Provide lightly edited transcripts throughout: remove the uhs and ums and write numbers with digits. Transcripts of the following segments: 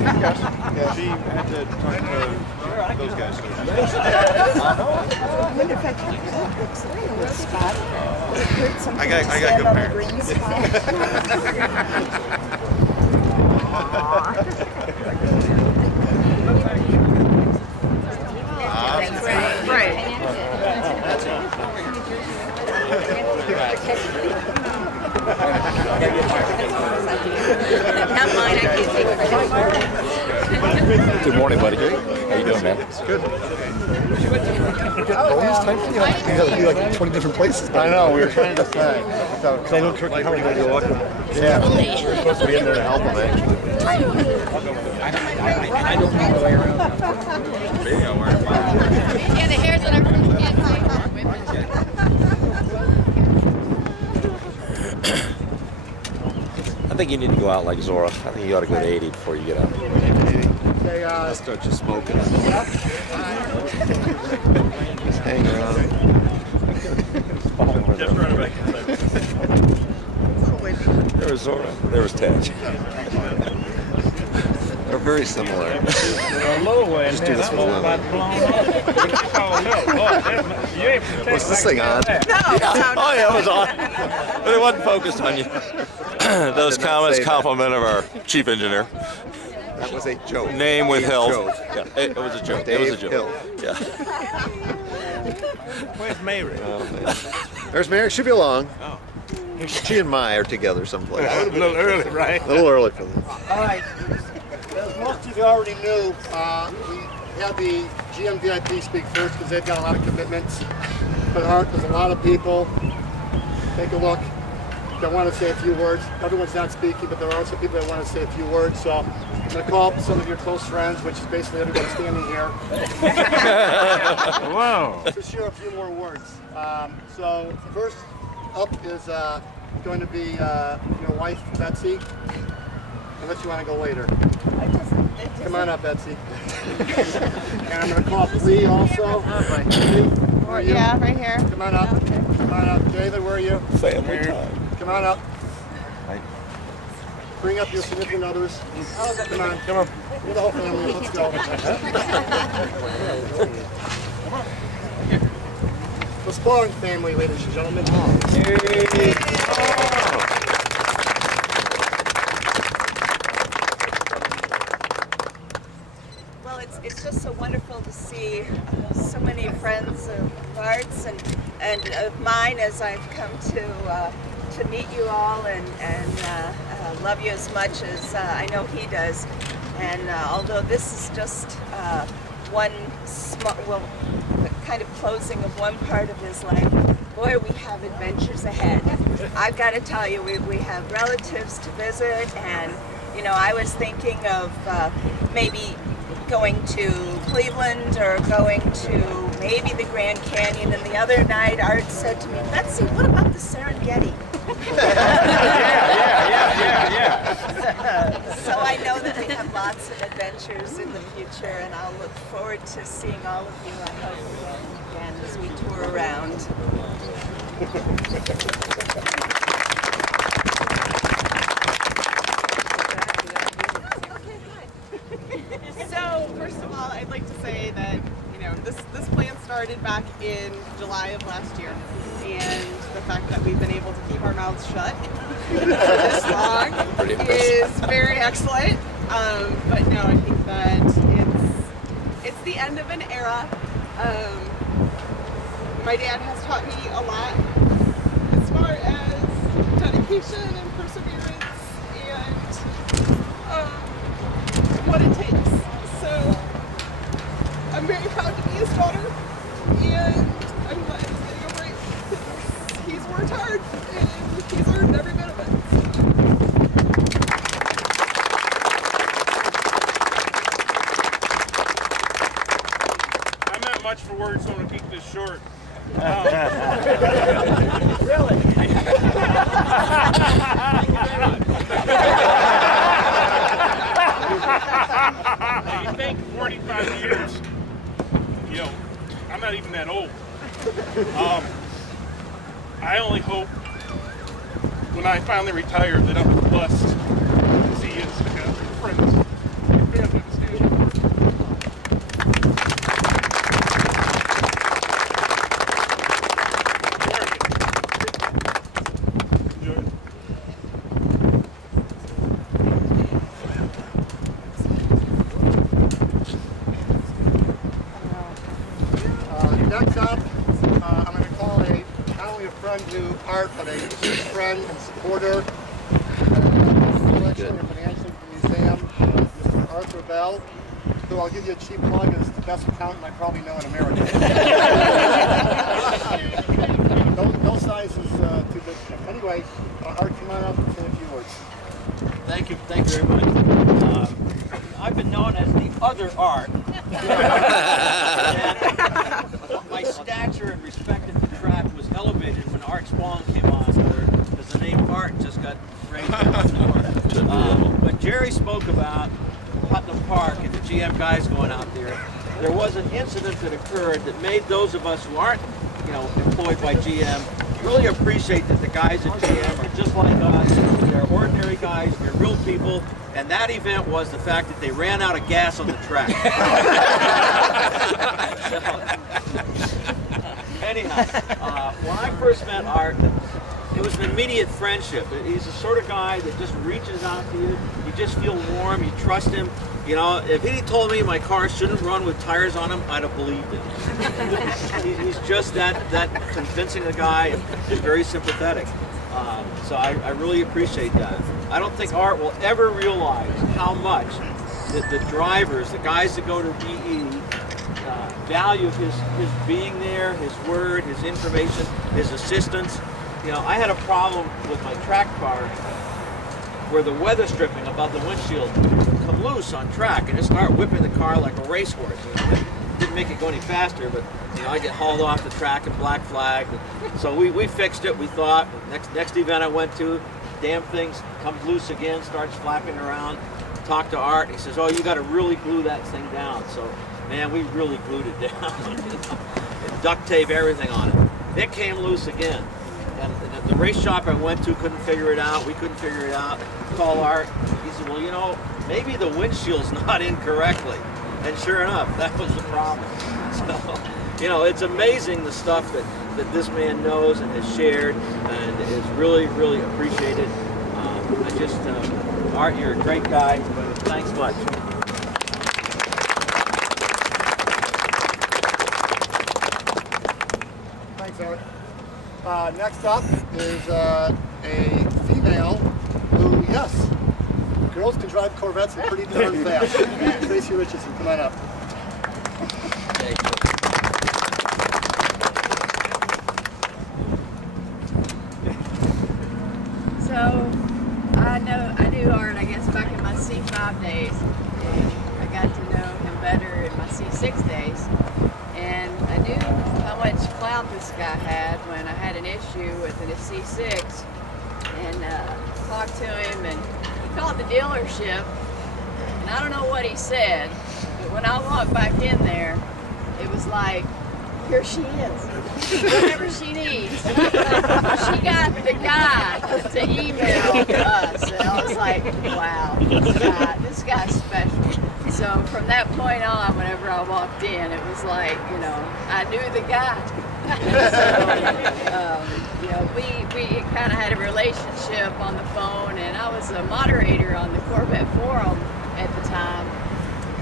She had to talk to those guys. I got good parents. Right. Not mine, I can't take credit. Good morning, buddy. How you doing, man? Good. All these types of things, you gotta be like 20 different places. I know, we were trying to decide. Because I know Turkey County might be looking. Yeah. We're supposed to be in there to help them, actually. I don't know the way around. Yeah, the hairs on our can't find I think you need to go out like Zora. I think you ought to go to 80 before you get out. Hey, I'll start just smoking. Just hang around. Just run back inside. There was Zora. There was Taj. They're very similar. Just do this for the women. Was this thing on? Oh yeah, it was on. But it wasn't focused on you. Those comments compliment of our chief engineer. That was a joke. Name withheld. Joke. Yeah, it was a joke. Dave It was a joke. Hill. Yeah. Where's Mary? Oh, man. There's Mary. She'll be along. Oh. She and Mai are together someplace. A little early, right? A little early for them. All right. As most of you already knew, we had the GM VIP speak first because they've got a lot of commitments. But Art, there's a lot of people. Take a look. That want to say a few words. Everyone's not speaking, but there are some people that want to say a few words. So I'm going to call up some of your close friends, which is basically everybody standing here. Whoa. To share a few more words. So first up is going to be your wife, Betsy. Unless you want to go later. Come on up, Betsy. And I'm going to call up Lee also. Lee, where are you? Yeah, right here. Come on up. Come on up. David, where are you? Family time. Come on up. Bring up your significant others. Come on. Come on. You're the whole family. Let's go. The Spong family, ladies and gentlemen. Well, it's just so wonderful to see so many friends of Art's and of mine as I've come to meet you all and love you as much as I know he does. And although this is just one small, well, the kind of closing of one part of his life, boy, we have adventures ahead. I've got to tell you, we have relatives to visit, and you know, I was thinking of maybe going to Cleveland or going to maybe the Grand Canyon, and the other night Art said to me, Betsy, what about the Serengeti? Yeah. So I know that we have lots of adventures in the future, and I'll look forward to seeing all of you, I hope, again as we tour around. So, first of all, I'd like to say that, you know, this plan started back in July of last year, and the fact that we've been able to keep our mouths shut for this long is very excellent. But no, I think that it's the end of an era. My dad has taught me a lot as far as dedication and perseverance and what it takes. So I'm very proud to be his daughter, and I'm glad he's getting over it. He's worked hard and he's earned every bit of it. I'm not much for words, so I'm going to keep this short. Really? You think 45 years, you know, I'm not even that old. I only hope when I finally retire that I'm blessed to see you as friends. Art, but a friend and supporter. Intellectually and financially for the museum, Mr. Arthur Bell, who I'll give you a cheap plug is the best accountant I probably know in America. No size is too big. Anyway, Art, come on up and say a few words. Thank you very much. I've been known as the other Art. And my stature and respect at the track was elevated when Art Spong came on board, because the name Art just got raised more. When Jerry spoke about Putnam Park and the GM guys going out there, there was an incident that occurred that made those of us who aren't, employed by GM really appreciate that the guys at GM are just like us. They're ordinary guys, they're real people, and that event was the fact that they ran out of gas on the track. Anyhow, when I first met Art, it was an immediate friendship. He's the sort of guy that just reaches out to you. You just feel warm, you trust him. If he told me my car shouldn't run with tires on him, I'd have believed it. He's just that convincing a guy, and is very sympathetic. So I really appreciate that. I don't think Art will ever realize how much the drivers, the guys that go to BE, value his being there, his word, his information, his assistance. I had a problem with my track car where the weather stripping above the windshield would come loose on track and just start whipping the car like a racehorse. It didn't make it go any faster, but I get hauled off the track and black flagged. So we fixed it. We thought next event I went to, damn thing comes loose again, starts flapping around. Talked to Art, and he says, "Oh, you got to really glue that thing down." So, man, we really glued it down. And duct tape everything on it. It came loose again. And the race shop I went to couldn't figure it out. We couldn't figure it out. Call Art. He said, "Well, maybe the windshield's not in correctly." And sure enough, that was the problem. So, it's amazing the stuff that this man knows and has shared and is really, really appreciated. Art, you're a great guy. Thanks much. Thanks, Art. Next up is a female who, yes, girls can drive Corvettes pretty darn fast. Tracy Richardson, come on up. So, I knew Art, I guess, back in my C5 days. And I got to know him better in my C6 days. And I knew how much clout this guy had when I had an issue with a C6. And talked to him, and he called the dealership. And I don't know what he said, but when I walked back in there, it was like, here she is. Whatever she needs. She got the guy to email us. And I was like, wow, this guy's special. So from that point on, whenever I walked in, it was like, I knew the guy. So, we kind of had a relationship on the phone, and I was a moderator on the Corvette forum at the time.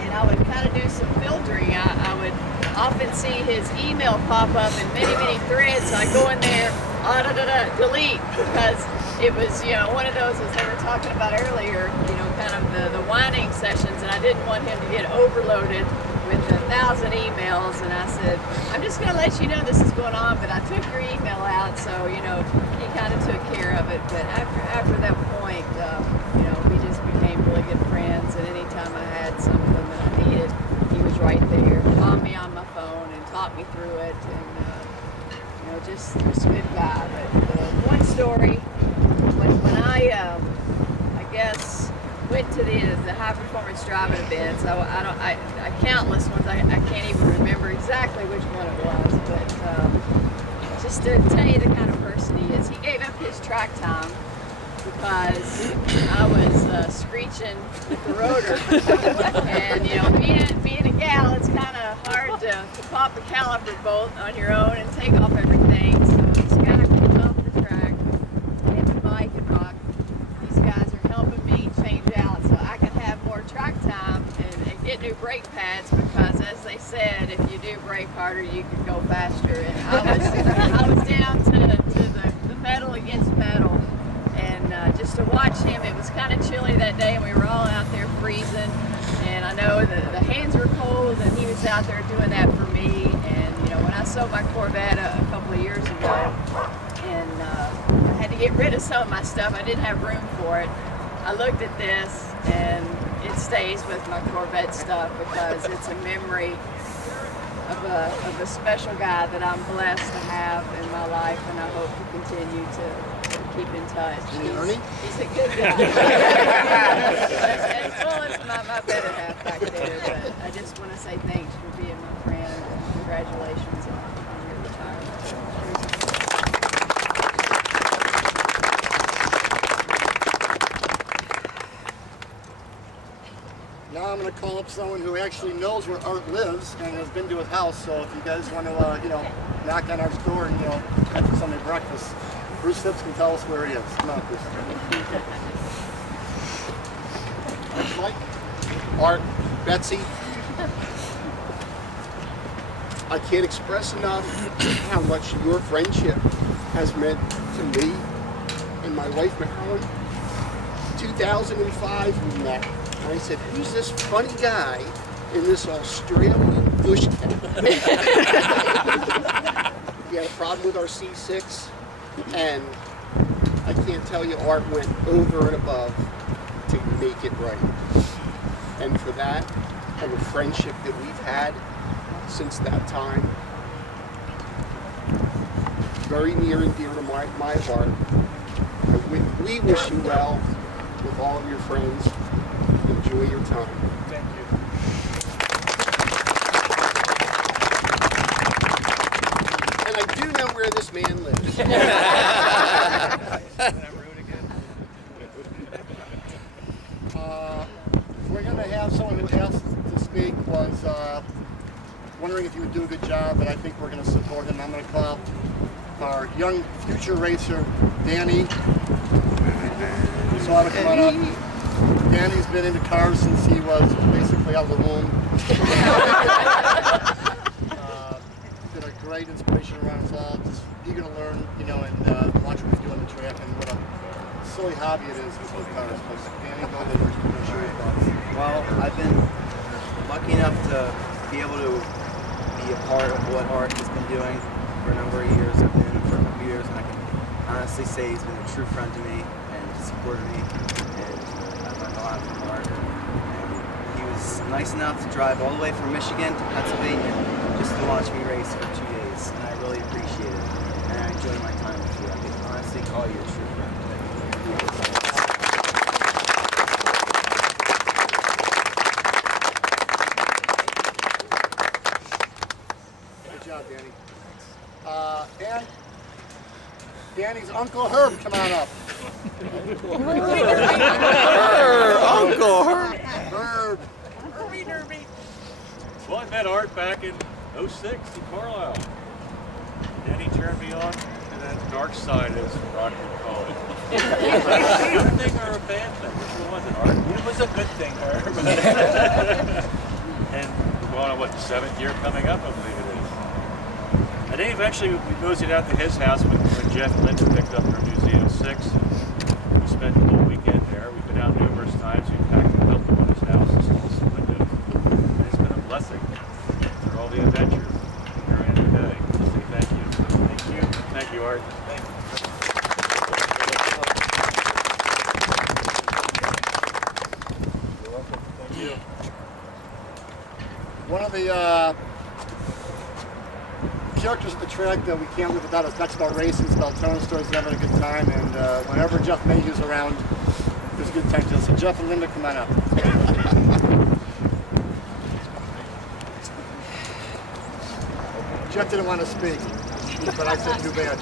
And I would kind of do some filtering. I would often see his email pop up in many, many threads. So I go in there, delete, because it was, one of those, as they were talking about earlier, kind of the whining sessions, and I didn't want him to get overloaded with 1,000 emails. And I said, I'm just going to let you know this is going on, but I took your email out, so, he kind of took care of it. But after that point, we just became really good friends, and anytime I had something that I needed, he was right there, called me on my phone and taught me through it, and just a good guy. But one story, when I guess went to the high performance driving events, I countless ones. I can't even remember exactly which one it was, but just to tell you the kind of person he is, he gave up his track time because I was screeching with the rotor. And being a gal, it's kind of hard to pop a caliper bolt on your own and take off everything. So this guy comes off the track, him and Mike and Rock. These guys are helping me change out so I can have more track time and get new brake pads, because as they said, if you do brake harder, you can go faster. And I was down to the pedal pedal against metal. And just to watch him, it was kind of chilly that day, and we were all out there freezing. And I know the hands were cold, and he was out there doing that for me. And you know, when I sold my Corvette a couple of years ago, and I had to get rid of some of my stuff, I didn't have room for it. I looked at this, and it stays with my Corvette stuff because it's a memory of a special guy that I'm blessed to have in my life, and I hope to continue to keep in touch. He's a good guy. As well as my better half back there, but I just want to say thanks for being my friend, and congratulations on your retirement. Now I'm going to call up someone who actually knows where Art lives and has been to his house. So if you guys want to, you know, knock on our door and, you know, have some Sunday breakfast, Bruce Phipps can tell us where he is. Come on, Bruce. Mike, Art, Betsy. I can't express enough how much your friendship has meant to me and my wife, Marilyn. 2005 we met. And I said, who's this funny guy in this Australian bush cat? We had a problem with our C6, and I can't tell you, Art went over and above to make it right. And for that, and the friendship that we've had since that time, very near and dear to my heart. We wish you well with all of your friends. Enjoy your time. Thank you. And I do know where this man lives. We're going to have someone who asked to speak was wondering if you would do a good job, but I think we're going to support him. I'm going to call our young future racer, Danny. So I'll come on up. Danny's been into cars since he was basically out of the womb. Been a great inspiration around us all. Just eager to learn, you know, and watch what we do on the track and what a silly hobby it is with those cars. But Danny, go ahead and share your thoughts. Well, I've been lucky enough to be able to be a part of what Art has been doing for a number of years. I've been in it for a couple years, and I can honestly say he's been a true friend to me and supported me. A lot from Art, and he was nice enough to drive all the way from Michigan to Pennsylvania just to watch me race for 2 days, and I really appreciate it, and I enjoy my time with you. I can honestly call you a true friend. Good job, Danny. And Danny's Uncle Herb, come on up. Uncle Herb. Herb. Well, I met Art back in 06 in Carlisle. Then he turned me on to that dark side, as Rock would call it. A good thing or a bad thing? Which was it, Art? It was a good thing, Herb. And we're going on, what, the 7th year coming up, I believe it is. And then eventually we moseyed out to his house when Jeff and Linda picked up her new Z06. We spent the whole weekend there. We've been out numerous times. We've packed and helped him on his house, installed some windows. And it's been a blessing for all the adventures here and today. So say thank you. Thank you. Thank you, Art. Thank you. You're welcome. Thank you. One of the characters at the track that we can't live without is talks about racing, it's about telling stories and having a good time, and whenever Jeff Mayhew's around, there's a good time to. So Jeff and Linda, come on up. Jeff didn't want to speak, but I said too bad.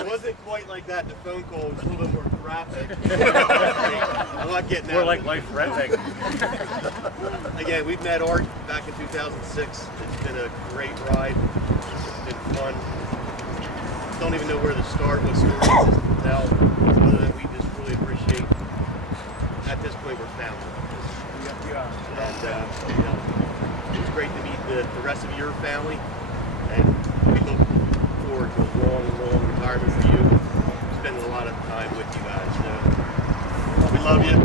It wasn't quite like that. The phone call was a little bit more graphic. I'm not getting that. More like life-threatening. Again, we've met Art back in 2006. It's been a great ride. It's been fun. Don't even know where to start with stories now, other than we just really appreciate. At this point, we're family. And you know, it was great to meet the rest of your family, and we look forward to a long long retirement for you. Spending a lot of time with you guys. So we love you.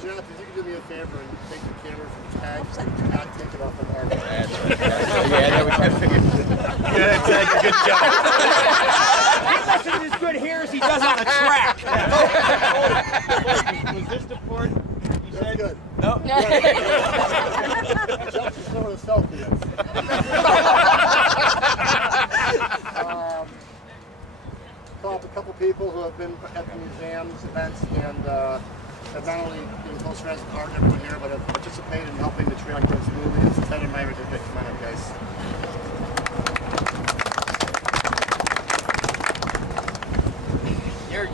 Jeff, if you could do me a favor and take the camera from Tag, not take it off of our Yeah, Tag, good job. That's as good here as he does on a track. Was this the part you said? Good. No. Jeff just know what a selfie is. Call up a couple people who have been at the museums, events, and have not only been close friends with Art and everyone here, but have participated in helping the trail go smoothly. It's Ted and Myra. Come on up, guys.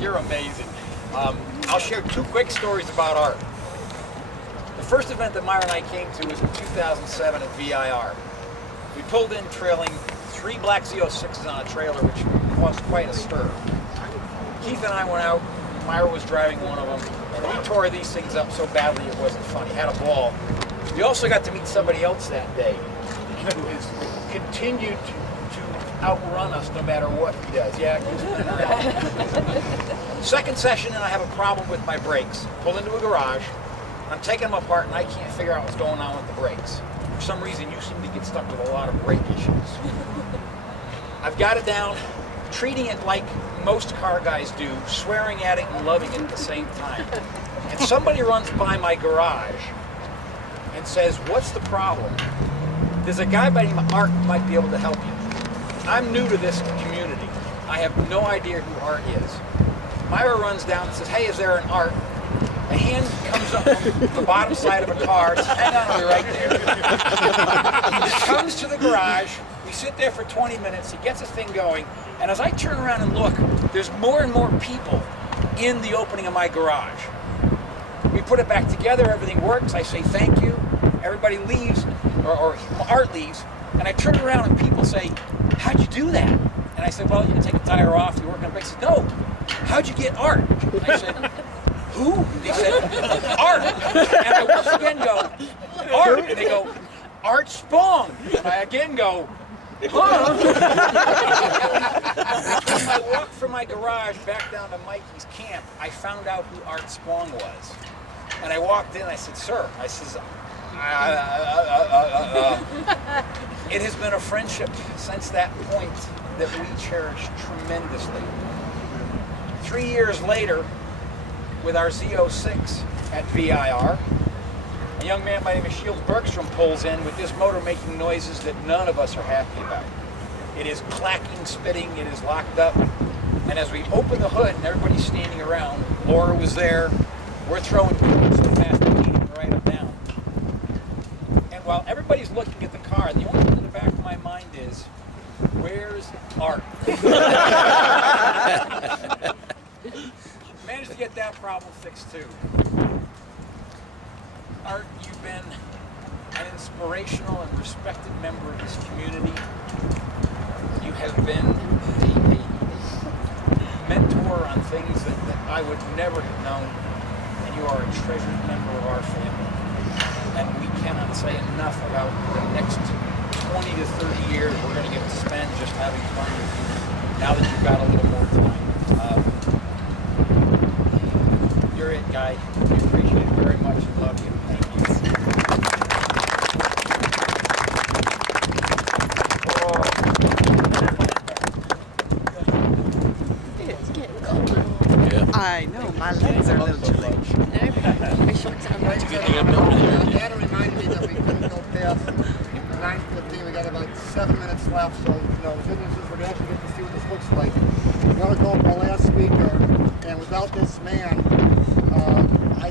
You're amazing. I'll share two quick stories about Art. The first event that Myra and I came to was in 2007 at VIR. We pulled in trailing 3 black Z06s on a trailer, which caused quite a stir. Keith and I went out. Myra was driving one of them, and we tore these things up so badly it wasn't funny. Had a ball. We also got to meet somebody else that day who has continued to outrun us no matter what he does. Yeah, he's been around. Second session, and I have a problem with my brakes. Pull into a garage. I'm taking them apart, and I can't figure out what's going on with the brakes. For some reason, you seem to get stuck with a lot of brake issues. I've got it down, treating it like most car guys do, swearing at it and loving it at the same time. And somebody runs by my garage and says, "What's the problem?" There's a guy by the name of Art who might be able to help you. I'm new to this community. I have no idea who Art is. Myra runs down and says, "Hey, is there an Art?" A hand comes up from the bottom side of a car. Hang on, I'll be right there. He comes to the garage. We sit there for 20 minutes. He gets the thing going. And as I turn around and look, there's more and more people in the opening of my garage. We put it back together. Everything works. I say thank you. Everybody leaves, or Art leaves. And I turn around and people say, "How'd you do that?" And I said, "Well, you take a tire off. You work on a brake." He said, "No. How'd you get Art?" And I said, "Who?" They said, "Art." And I once again go, "Art." And they go, "Art Spong." And I again go, "Huh?" As I walked from my garage back down to Mikey's camp, I found out who Art Spong was. And I walked in and I said, "Sir," I says, it has been a friendship since that point that we cherish tremendously. 3 years later, with our Z06 at VIR, a young man by the name of Shields Bergstrom pulls in with this motor making noises that none of us are happy about. It is clacking, spitting, it is locked up. And as we open the hood and everybody's standing around, Laura was there, we're throwing so fast we can't even write them down. And while everybody's looking at the car, the only thing in the back of my mind is, where's Art? Managed to get that problem fixed too. Art, you've been an inspirational and respected member of this community. You have been a mentor on things that I would never have known, and you are a treasured member of our family. And we cannot say enough about the next 20 to 30 years we're going to get to spend just having fun with you, now that you've got a little more time. You're it, guy. We appreciate it very much and love you. Thank you. It's getting colder. Yeah. I know, my legs are a little chilly. Anna reminded me that we couldn't go past 9:15. We got about 7 minutes left, so the good news is we're going to actually get to see what this looks like. We're going to go for our last speaker, and without this man, I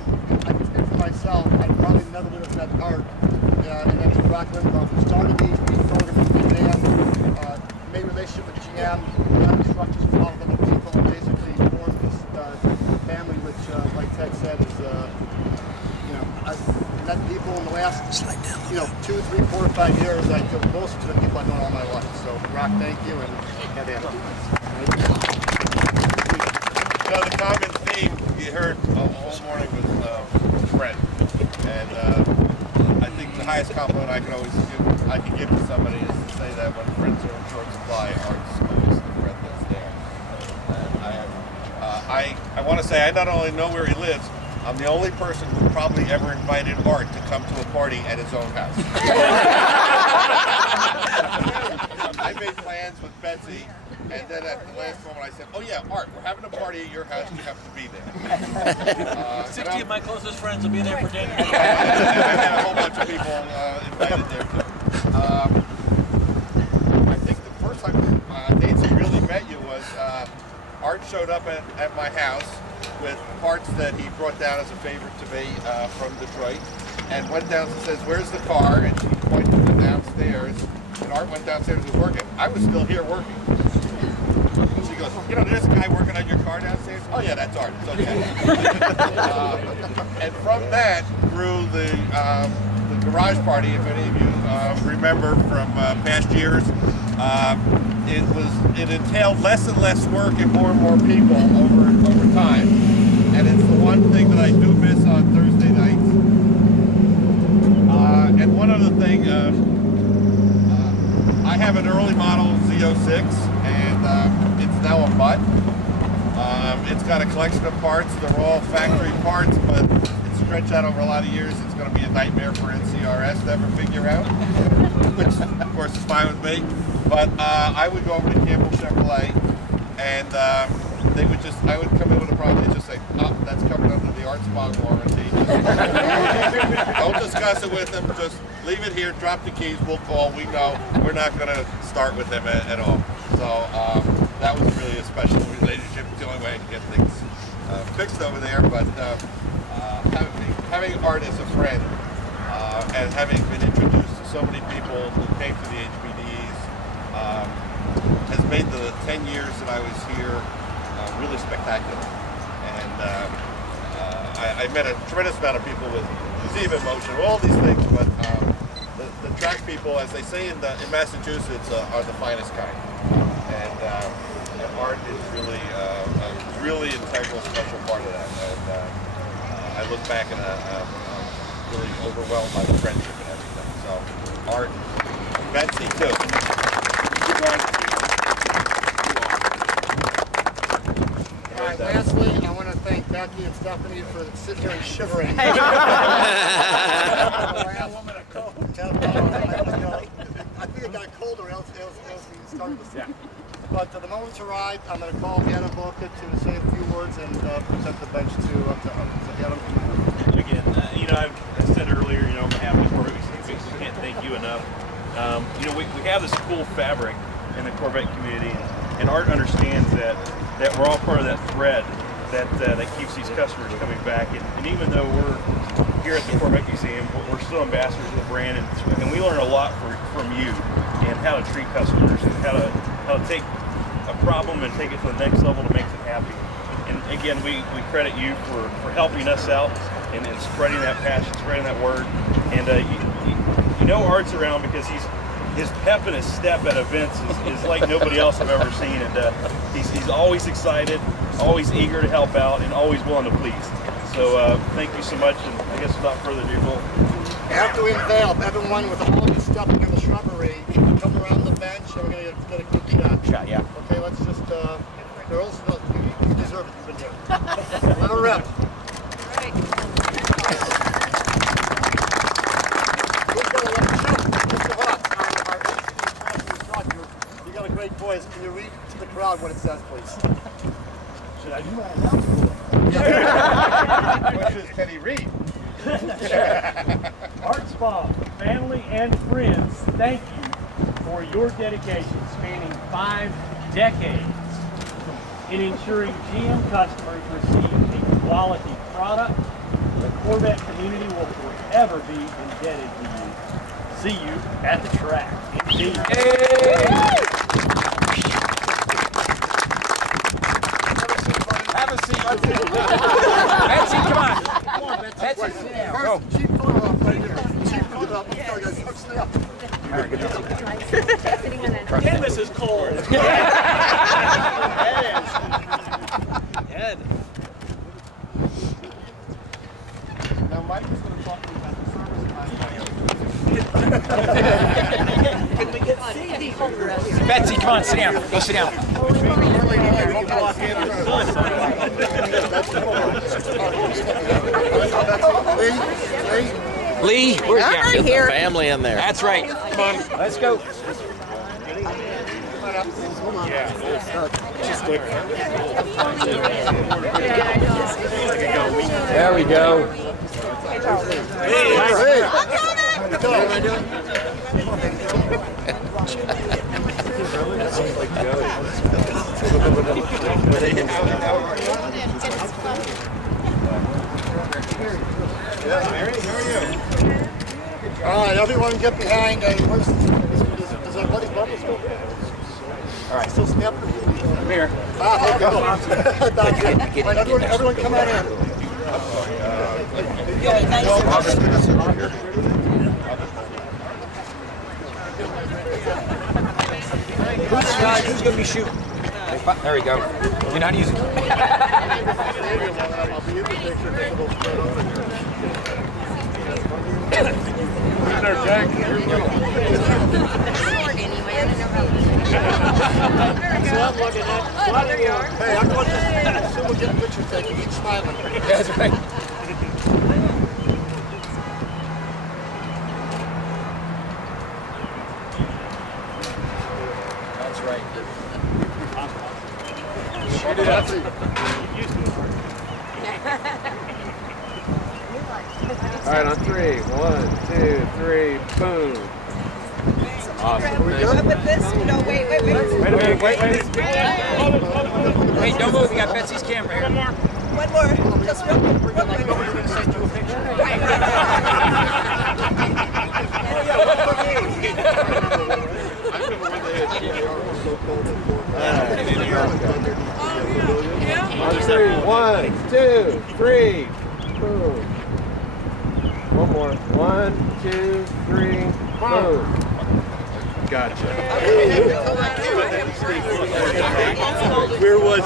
can speak for myself, I probably never would have met Art, and that's Brock Lindhoff, who started these programs with GM, made a relationship with GM, got instructions from all of other people, and basically formed this family, which, like Ted said, is, I've met people in the last, 2, 3, 4, 5 years. I feel closer to the people I've known all my life. So, Brock, thank you, and have at it. So the common theme came, you heard all morning with Brent, and I think the highest compliment I can give to somebody is to say that when friends are in short supply, art's always the friend that's there. And I want to say I not only know where he lives, I'm the only person who probably ever invited Art to come to a party at his own house. I made plans with Betsy, and then at the last moment I said, oh yeah, Art, we're having a party at your house, you have to be there. 60 of my closest friends will be there for dinner. I had a whole bunch of people invited there too. I think the first time Nancy really met you was Art showed up at my house with parts that he brought down as a favor to me from Detroit, and went down and says, where's the car? And she pointed to downstairs, and Art went downstairs and was working. I was still here working. She goes, you know, there's a guy working on your car downstairs? Oh yeah, that's Art, it's okay. And from that grew the garage party, if any of you remember from past years. It entailed less and less work and more people over time. And it's the one thing that I do miss on Thursday nights. And one other thing, I have an early model Z06, and it's now a mutt. It's got a collection of parts. They're all factory parts, but it's stretched out over a lot of years. It's going to be a nightmare for NCRS to ever figure out, which of course is fine with me. But I would go over to Campbell Chevrolet, and I would come in with a problem. They'd just say, oh, that's covered under the Art Spong warranty. Don't discuss it with them. Just leave it here, drop the keys, we'll call. We know we're not going to start with them at all. So that was really a special relationship. It's the only way I can get things fixed over there. But having Art as a friend and having been introduced to so many people who came to the HPDs has made the 10 years that I was here really spectacular. And I met a tremendous amount of people with museum emotion, all these things, but the track people, as they say in Massachusetts, are the finest kind. And Art is really a really integral, special part of that. And I look back and I'm really overwhelmed by the friendship and everything. So, Art, Betsy too. All right, lastly, I want to thank Becky and Stephanie for sitting here and shivering. I think it got colder else we started to see. But the moment's arrived. I'm going to call Adam Volka to say a few words and present the bench to Adam. Again, I said earlier, on behalf of the Corvette, we can't thank you enough. We have this cool fabric in the Corvette community, and Art understands that we're all part of that thread that keeps these customers coming back. And even though we're here at the Corvette Museum, we're still ambassadors of the brand, and we learn a lot from you and how to treat customers and how to take a problem and take it to the next level to make them happy. And again, we credit you for helping us out and spreading that passion, spreading that word. And Art's around because his pep and his step at events is like nobody else I've ever seen. And he's always excited, always eager to help out, and always willing to please. So thank you so much. And I guess without further ado, After we unveil everyone with all of you stepping in the shrubbery, come around the bench and we're going to get a quick shot. Yeah. Okay, let's just, girls, no, you deserve it, you've been here. Let her rip. Who's going to let her shoot? Mr. Hawk, you got a great voice. Can you read to the crowd what it says, please? Should I do that? Which is, can he read? Art Spong, family and friends, thank you for your dedication spanning 5 decades in ensuring GM customers receive a quality product. The Corvette community will forever be indebted to you. See you at the track. Indeed. Have a seat. Betsy, come on. Betsy, sit down. Go. Cheap photo up right here. Cheap photo up. Stay up. Damn, this is cold. Ed. Betsy, come on, sit down. Go sit down. Lee, where's Get Gary? the family in there. That's right. Come on, let's go. There we go. All right, everyone get behind. Is that Buddy's bubble still? All right, still snap. Come here. Ah, okay. All right, everyone come on in. Who's going to be shooting? There we go. You're not using Hey, I'm going to assume we'll get a picture taken. Keep smiling. That's right. That's right. Shoot it up. All right, on 3. 1, 2, 3, boom. Awesome. But this, no, wait. Wait, don't move. We got Betsy's camera here. One more. Just real quick. Nobody's going to send you a picture. On 3. 1, 2, 3, boom. One more. 1, 2, 3, boom. Gotcha. Where was it?